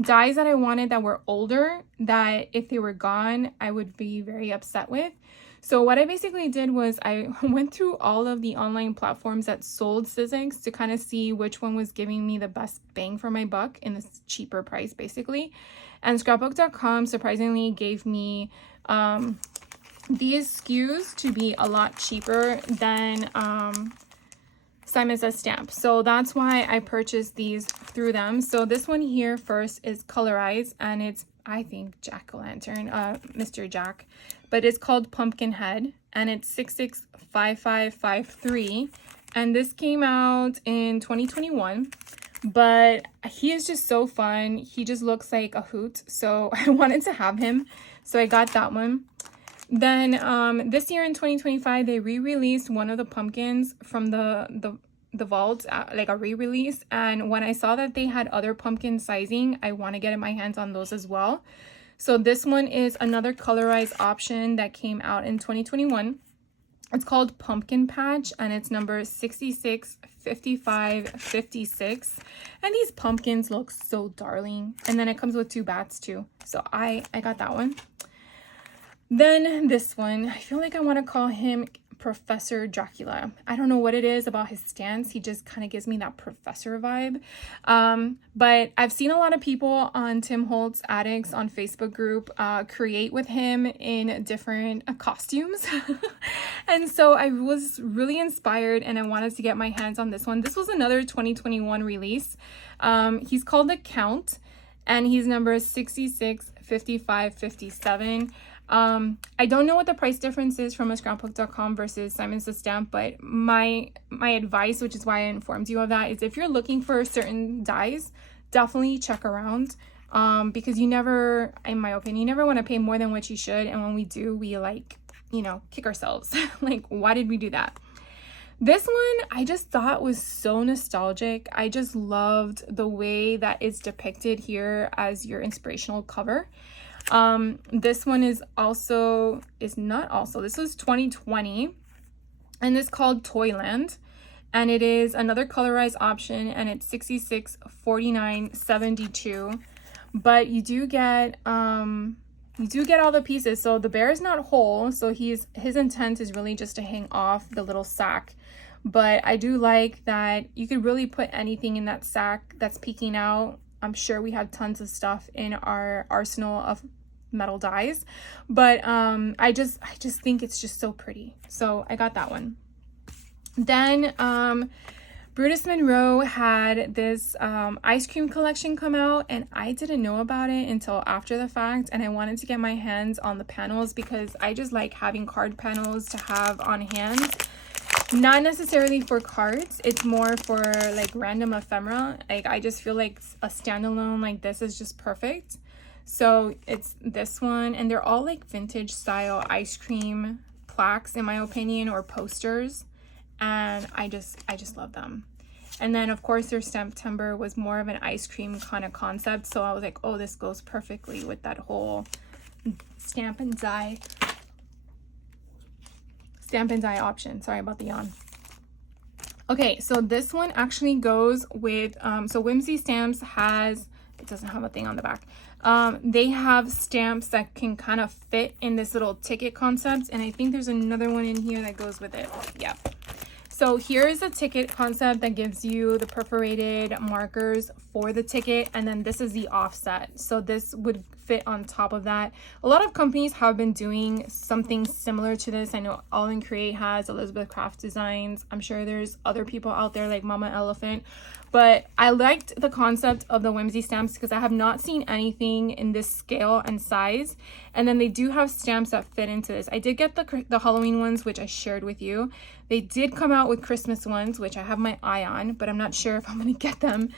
dies that I wanted that were older, that if they were gone, I would be very upset with. So what I basically did was I went through all of the online platforms that sold Sizzix to kind of see which one was giving me the best bang for my buck in this cheaper price, basically. And scrapbook.com surprisingly gave me these SKUs to be a lot cheaper than Simon Says Stamp. So that's why I purchased these through them. So this one here first is colorized, and it's, I think, jack-o'-lantern, Mr. Jack, but it's called Pumpkinhead, and it's 665553, and this came out in 2021. But he is just so fun. He just looks like a hoot, so I wanted to have him, so I got that one. Then this year in 2025, they re-released one of the pumpkins from the vault, like a re-release. And when I saw that they had other pumpkin sizing, I want to get my hands on those as well. So this one is another colorized option that came out in 2021. It's called Pumpkin Patch, and it's number 665556. And these pumpkins look so darling. And then it comes with 2 bats too. So I got that one. Then this one, I feel like I want to call him Professor Dracula. I don't know what it is about his stance. He just kind of gives me that professor vibe. But I've seen a lot of people on Tim Holtz Addicts on Facebook group create with him in different costumes. And so I was really inspired and I wanted to get my hands on this one. This was another 2021 release. He's called The Count, and he's number 665557. I don't know what the price difference is from a scrapbook.com versus Simon Says Stamp, but my advice, which is why I informed you of that, is if you're looking for certain dies, definitely check around, because you never, in my opinion, you never want to pay more than what you should. And when we do, we kick ourselves. Like, why did we do that? This one I just thought was so nostalgic. I just loved the way that it's depicted here as your inspirational cover. This one this was 2020, and it's called Toyland, and it is another colorized option, and it's 664972. But you do get all the pieces. So the bear is not whole, so his intent is really just to hang off the little sack. But I do like that you could really put anything in that sack that's peeking out. I'm sure we have tons of stuff in our arsenal of metal dies, but I just think it's just so pretty, so I got that one. Then Brutus Monroe had this ice cream collection come out, and I didn't know about it until after the fact, and I wanted to get my hands on the panels because I just like having card panels to have on hand. Not necessarily for cards, it's more for like random ephemera. Like I just feel like a standalone like this is just perfect. So it's this one, and they're all like vintage style ice cream plaques in my opinion, or posters, and I just love them. And then of course their September was more of an ice cream kind of concept, so I was like, oh, this goes perfectly with that whole stamp and die option. Sorry about the yawn. Okay, so this one actually goes with so Whimsy Stamps has, it doesn't have a thing on the back. They have stamps that can kind of fit in this little ticket concept, and I think there's another one in here that goes with it. Yeah. So here is a ticket concept that gives you the perforated markers for the ticket, and then this is the offset. So this would fit on top of that. A lot of companies have been doing something similar to this. I know All in Create has, Elizabeth Craft Designs. I'm sure there's other people out there like Mama Elephant. But I liked the concept of the Whimsy stamps because I have not seen anything in this scale and size. And then they do have stamps that fit into this. I did get the Halloween ones, which I shared with you. They did come out with Christmas ones, which I have my eye on, but I'm not sure if I'm going to get them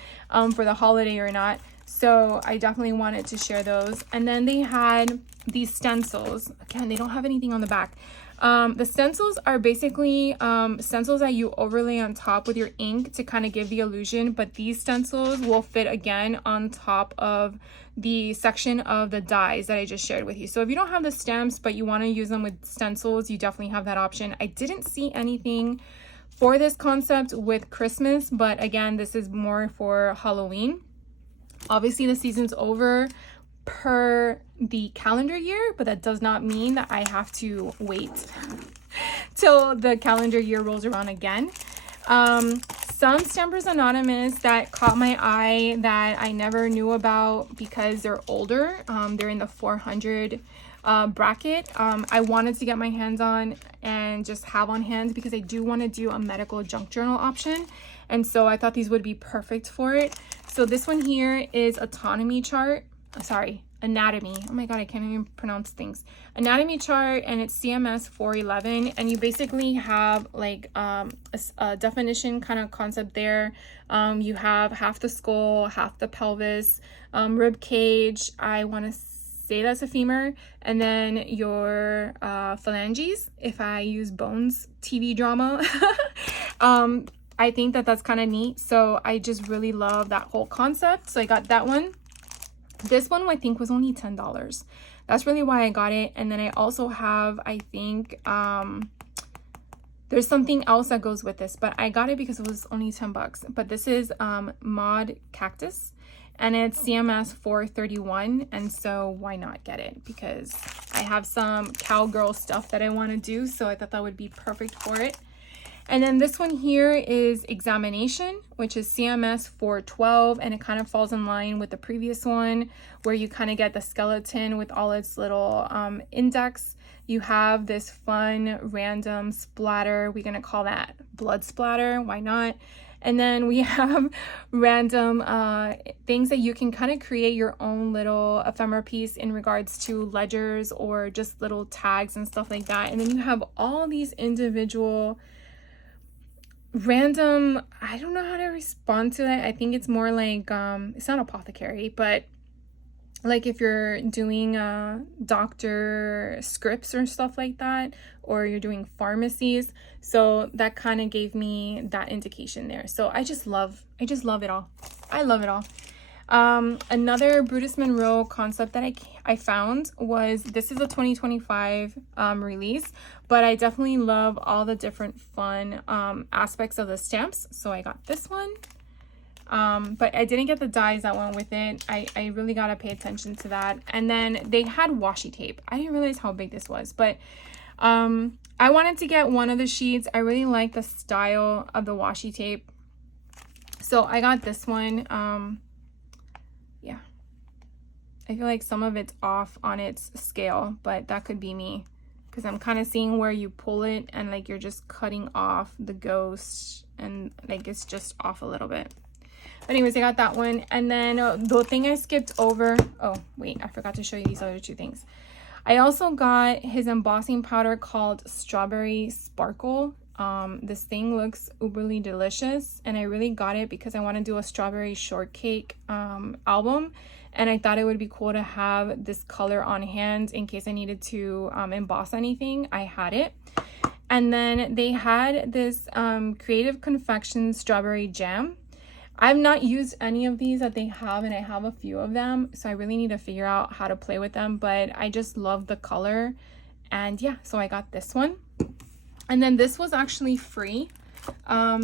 for the holiday or not. So I definitely wanted to share those. And then they had these stencils. Again, they don't have anything on the back. The stencils are basically stencils that you overlay on top with your ink to kind of give the illusion, but these stencils will fit again on top of the section of the dies that I just shared with you. So if you don't have the stamps but you want to use them with stencils, you definitely have that option. I didn't see anything for this concept with Christmas, but again, this is more for Halloween. Obviously the season's over per the calendar year, but that does not mean that I have to wait till the calendar year rolls around again. Some Stampers Anonymous that caught my eye that I never knew about because they're older. They're in the 400 bracket. I wanted to get my hands on and just have on hand because I do want to do a medical junk journal option, and so I thought these would be perfect for it. So this one here is Anatomy. Oh my god, I can't even pronounce things. Anatomy chart, and it's CMS 411, and you basically have like a definition kind of concept there. You have half the skull, half the pelvis, rib cage, I want to say that's a femur, and then your phalanges, if I use Bones TV drama. I think that that's kind of neat, so I just really love that whole concept, so I got that one. This one I think was only $10. That's really why I got it. And then I also have, I think there's something else that goes with this, but I got it because it was only 10 bucks. But this is Mod Cactus, and it's CMS 431, and so why not get it? Because I have some cowgirl stuff that I want to do, so I thought that would be perfect for it. And then this one here is Examination, which is CMS 412, and it kind of falls in line with the previous one where you kind of get the skeleton with all its little index. You have this fun random splatter. We're going to call that blood splatter. Why not? And then we have random things that you can kind of create your own little ephemera piece in regards to ledgers or just little tags and stuff like that. And then you have all these individual random, I don't know how to respond to it. I think it's more like it's not apothecary, but like if you're doing doctor scripts or stuff like that, or you're doing pharmacies. So that kind of gave me that indication there. So I just love it all. I love it all. Another Brutus Monroe concept that I found was, this is a 2025 release, but I definitely love all the different fun aspects of the stamps, so I got this one. But I didn't get the dies that went with it. I really gotta pay attention to that. And then they had washi tape. I didn't realize how big this was, but I wanted to get one of the sheets. I really like the style of the washi tape, so I got this one. Yeah, I feel like some of it's off on its scale, but that could be me because I'm kind of seeing where you pull it and like you're just cutting off the ghost and like it's just off a little bit. But anyways, I got that one. And then the thing I skipped over, oh wait, I forgot to show you these other two things. I also got his embossing powder called Strawberry Sparkle. This thing looks uberly delicious, and I really got it because I want to do a strawberry shortcake album, and I thought it would be cool to have this color on hand in case I needed to emboss anything. I had it. And then they had this Creative Confection strawberry jam. I've not used any of these that they have, and I have a few of them, so I really need to figure out how to play with them, but I just love the color. And yeah, so I got this one. And then this was actually free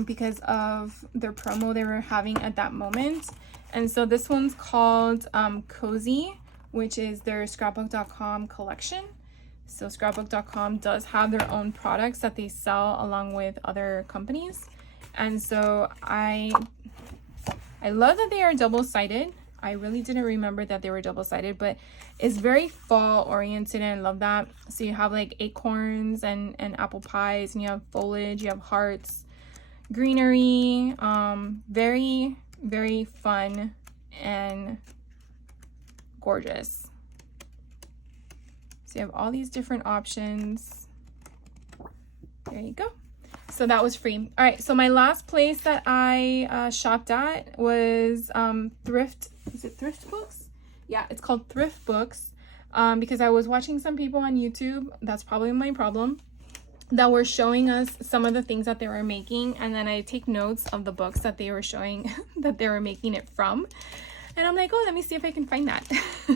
because of their promo they were having at that moment. And so this one's called Cozy, which is their scrapbook.com collection. So scrapbook.com does have their own products that they sell along with other companies. And so I love that they are double-sided. I really didn't remember that they were double-sided, but it's very fall oriented, and I love that. So you have like acorns and apple pies, and you have foliage, you have hearts, greenery, very, very fun and gorgeous. So you have all these different options. There you go. So that was free. All right, so my last place that I shopped at was Thrift. Is it Thrift Books? Yeah, it's called Thrift Books because I was watching some people on YouTube, that's probably my problem, that were showing us some of the things that they were making, and then I take notes of the books that they were showing that they were making it from. And I'm like, oh, let me see if I can find that.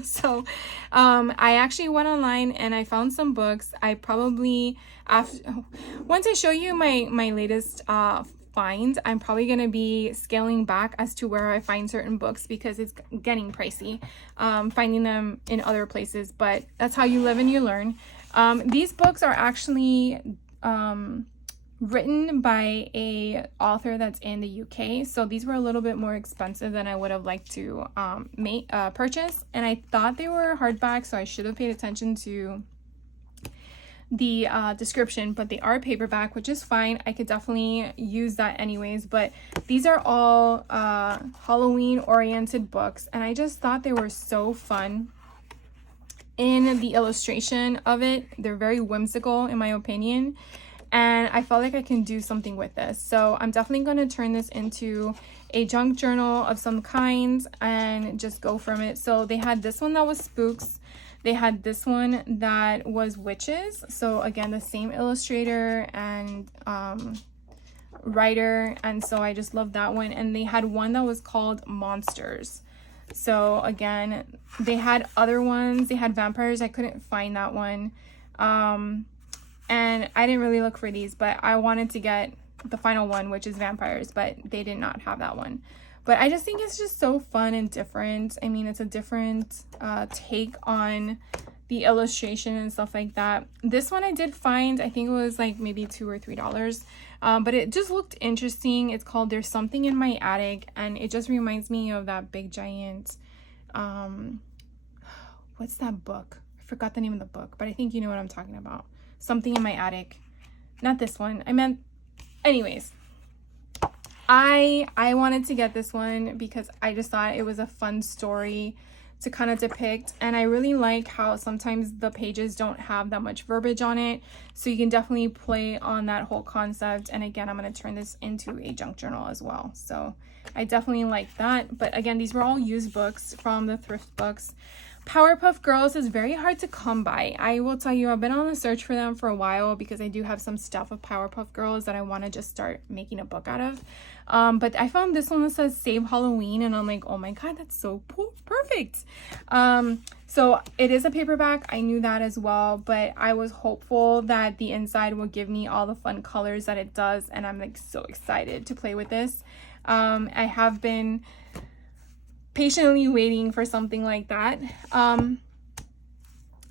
So I actually went online and I found some books. I probably, once I show you my latest find, I'm probably going to be scaling back as to where I find certain books because it's getting pricey finding them in other places. But that's how you live and you learn. These books are actually written by a author that's in the UK, so these were a little bit more expensive than I would have liked to purchase, and I thought they were hardback, so I should have paid attention to the description, but they are paperback, which is fine. I could definitely use that anyways, but these are all Halloween oriented books, and I just thought they were so fun. In the illustration of it, they're very whimsical in my opinion, and I felt like I can do something with this. So I'm definitely going to turn this into a junk journal of some kind and just go from it. So they had this one that was spooks. They had this one that was witches. So again, the same illustrator and writer. And so I just love that one. And they had one that was called monsters. So again, they had other ones. They had vampires. I couldn't find that one. And I didn't really look for these, but I wanted to get the final one, which is vampires, but they did not have that one. But I just think it's just so fun and different. I mean, it's a different take on the illustration and stuff like that. This one I did find, I think it was like maybe $2 or $3, but it just looked interesting. It's called There's Something in My Attic, and it just reminds me of that big giant, what's that book? I forgot the name of the book, but I think you know what I'm talking about. Something in My Attic. Not this one. I meant, anyways. I wanted to get this one because I just thought it was a fun story to kind of depict, and I really like how sometimes the pages don't have that much verbiage on it, so you can definitely play on that whole concept. And again, I'm going to turn this into a junk journal as well, so I definitely like that. But again, these were all used books from the Thrift Books. Powerpuff Girls is very hard to come by. I will tell you, I've been on the search for them for a while because I do have some stuff of Powerpuff Girls that I want to just start making a book out of. But I found this one that says Save Halloween, and I'm like, oh my god, that's so perfect. So it is a paperback. I knew that as well, but I was hopeful that the inside will give me all the fun colors that it does, and I'm like so excited to play with this. I have been patiently waiting for something like that.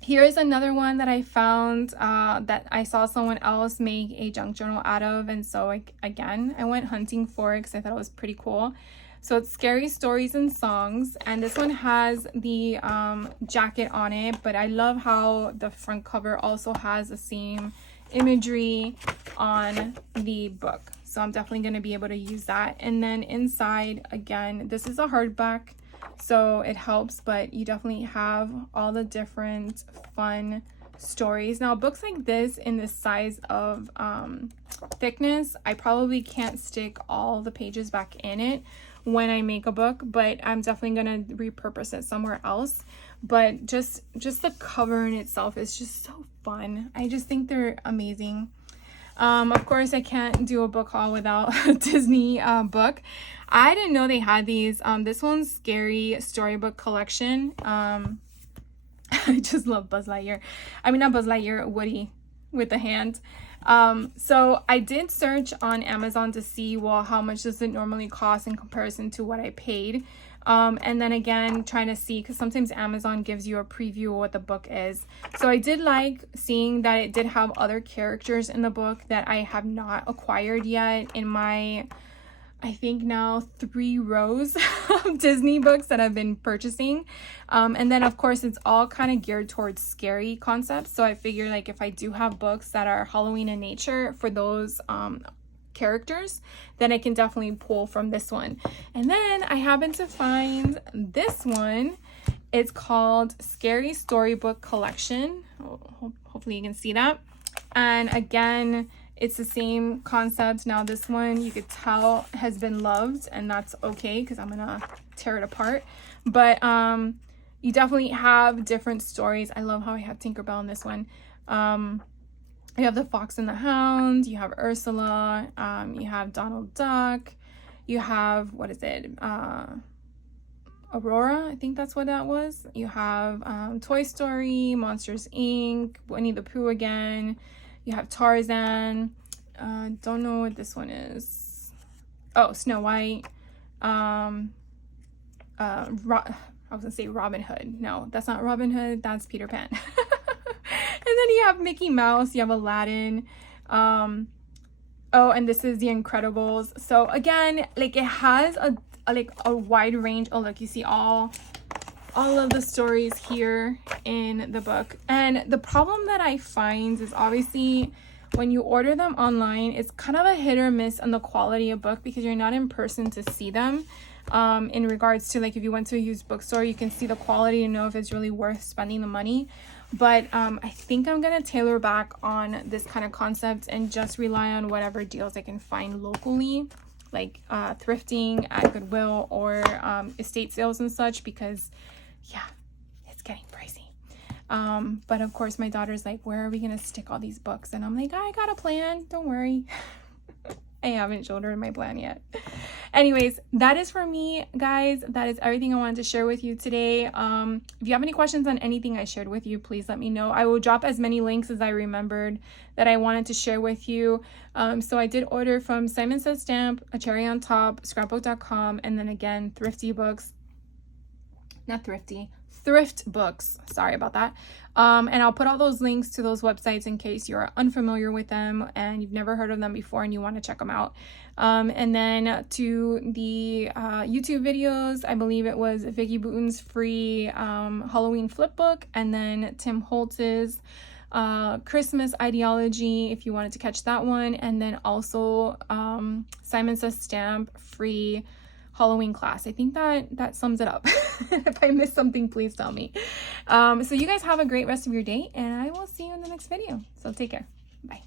Here is another one that I found that I saw someone else make a junk journal out of, and so again I went hunting for it because I thought it was pretty cool. So it's Scary Stories and Songs, and this one has the jacket on it, but I love how the front cover also has the same imagery on the book. So I'm definitely going to be able to use that. And then inside, again, this is a hardback, so it helps, but you definitely have all the different fun stories. Now, books like this in this size of thickness, I probably can't stick all the pages back in it when I make a book, but I'm definitely gonna repurpose it somewhere else. But just the cover in itself is just so fun. I just think they're amazing. Of course, I can't do a book haul without a Disney book. I didn't know they had these. This one's Scary Storybook Collection. I just love Buzz Lightyear. I mean, not Buzz Lightyear, Woody with the hand. So I did search on Amazon to see, well, how much does it normally cost in comparison to what I paid. And then again, trying to see, because sometimes Amazon gives you a preview of what the book is. So I did like seeing that it did have other characters in the book that I have not acquired yet in my, I think now 3 rows of Disney books that I've been purchasing. And then of course it's all kind of geared towards scary concepts. So I figure like if I do have books that are Halloween in nature for those characters, then I can definitely pull from this one. And then I happened to find this one. It's called Scary Storybook Collection. Hopefully you can see that. And again, it's the same concept. Now this one you could tell has been loved, and that's okay because I'm gonna tear it apart. But you definitely have different stories. I love how I have Tinkerbell in this one. You have the Fox and the Hound, you have Ursula, you have Donald Duck, you have, what is it, Aurora, I think that's what that was. You have Toy Story, Monsters Inc., Winnie the Pooh again, you have Tarzan, don't know what this one is. Oh, Snow White, I was gonna say Robin Hood. No, that's not Robin Hood, that's Peter Pan. And then you have Mickey Mouse, you have Aladdin. Oh, and this is The Incredibles. So again, like it has a wide range. Oh, look, you see all of the stories here in the book. And the problem that I find is obviously when you order them online, it's kind of a hit or miss on the quality of book because you're not in person to see them. In regards to like if you went to a used bookstore, you can see the quality and know if it's really worth spending the money. But I think I'm gonna tailor back on this kind of concept and just rely on whatever deals I can find locally, like thrifting at Goodwill or estate sales and such, because yeah, it's getting pricey. But of course my daughter's like, where are we gonna stick all these books? And I'm like, I got a plan, don't worry. I haven't showed her my plan yet. Anyways, that is for me, guys. That is everything I wanted to share with you today. If you have any questions on anything I shared with you, please let me know. I will drop as many links as I remembered that I wanted to share with you. So I did order from Simon Says Stamp, A Cherry on Top, scrapbook.com, and then again, Thrift Books. Sorry about that. And I'll put all those links to those websites in case you're unfamiliar with them and you've never heard of them before and you want to check them out. And then to the YouTube videos, I believe it was Vicky Booten's free Halloween flip book, and then Tim Holtz's Christmas Ideology if you wanted to catch that one, and then also Simon Says Stamp free Halloween class. I think that sums it up. If I missed something, please tell me. So you guys have a great rest of your day, and I will see you in the next video. So take care. Bye.